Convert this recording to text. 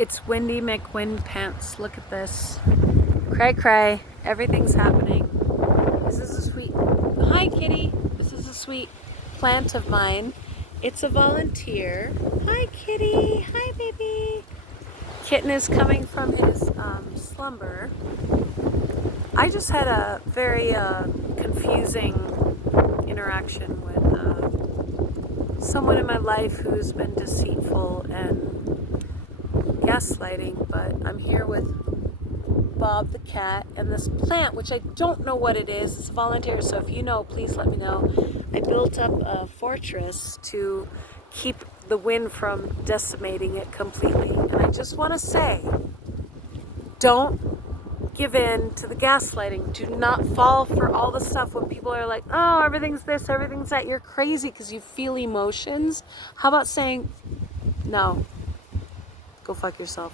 It's Wendy McWindpants. Look at this. Cray cray. Everything's happening. This is a sweet... Hi, kitty. This is a sweet plant of mine. It's a volunteer. Hi, kitty. Hi, baby. Kitten is coming from his slumber. I just had a very confusing interaction with someone in my life who's been deceitful and gaslighting, but I'm here with Bob the cat and this plant, which I don't know what it is. It's a volunteer, so if you know, please let me know. I built up a fortress to keep the wind from decimating it completely, and I just want to say, don't give in to the gaslighting. Do not fall for all the stuff when people are like, oh, everything's this, everything's that. You're crazy because you feel emotions. How about saying, no, go fuck yourself.